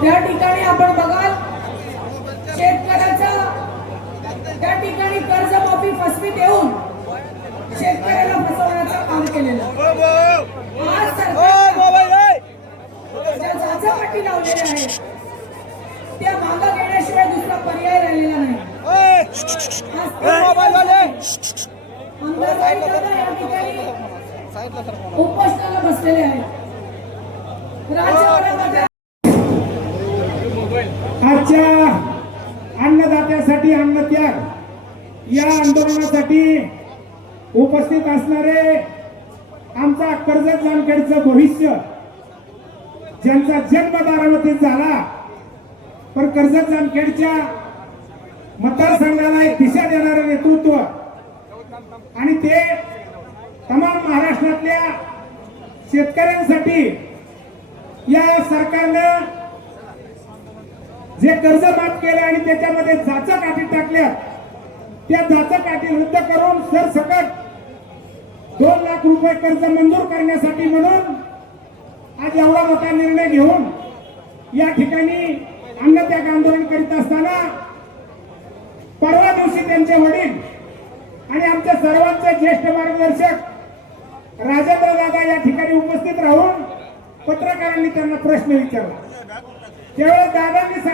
त्या ठिकाणी आपण बघाल शेतकऱ्याचा त्या ठिकाणी कर्जमाफी फसवी देऊन शेतकऱ्याला फसवण्याचं काम केलेलं आज सरकार ज्या जाचापाटी लावलेल्या आहेत त्या मागं घेण्याशिवाय दुसरा पर्याय राहिलेला नाही। आमदार या ठिकाणी उपोषणाला बसलेले आहेत। आजच्या अन्नदात्यासाठी अन्नत्याग या आंदोलनासाठी उपस्थित असणारे आमचा कर्जत जामखेडचं भविष्य ज्यांचा जन्म बारामतीत झाला पण कर्जत जामखेडच्या मतदारसंघाला एक दिशा देणारे नेतृत्व आणि ते तमाम महाराष्ट्रातल्या शेतकऱ्यांसाठी या सरकारनं जे कर्ज माफ केलं आणि त्याच्यामध्ये जाचकाठी टाकल्या त्या जाचकाठी रद्द करून सरसकट 2 लाख रुपये कर्ज मंजूर करण्यासाठी म्हणून आज एवढा मोठा निर्णय घेऊन या ठिकाणी अन्नत्याग आंदोलन करीत असताना परवा दिवशी त्यांचे वडील आणि आमच्या सर्वांचे ज्येष्ठ मार्गदर्शक राजेंद्र दादा या ठिकाणी उपस्थित राहून पत्रकारांनी त्यांना प्रश्न विचारला। त्यावेळेस दादांनी